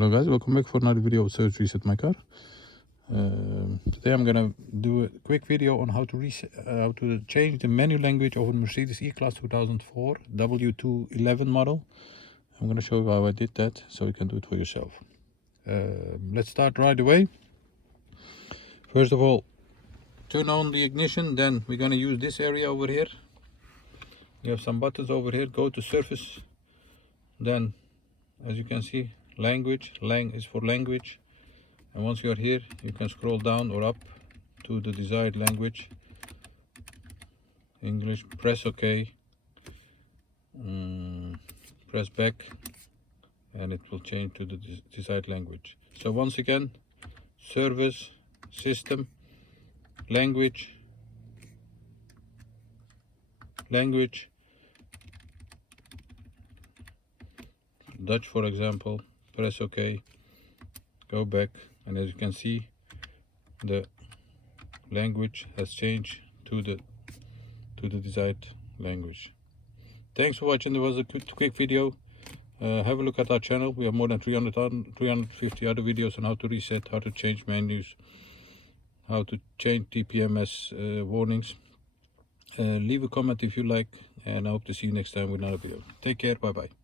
Hello guys, welcome back for another video of Search Reset My Car. Today I'm gonna do a quick video on how to change the menu language of a Mercedes E Class 2004 W211 model. I'm gonna show you how I did that so you can do it for yourself. Let's start right away. First of all, turn on the ignition, then we're gonna use this area over here. You have some buttons over here. Go to Surface, then as you can see, language, lang is for language, and once you are here you can scroll down or up to the desired language. English, press OK, press back, and it will change to the desired language. So once again, service, system, language, Dutch for example, press OK, go back, and as you can see the language has changed to the desired language. Thanks for watching. There was a quick video. Have a look at our channel. We have more than 350 other videos on how to reset, how to change menus, how to change TPMS warnings. Leave a comment if you like, and I hope to see you next time with another video. Take care, bye bye.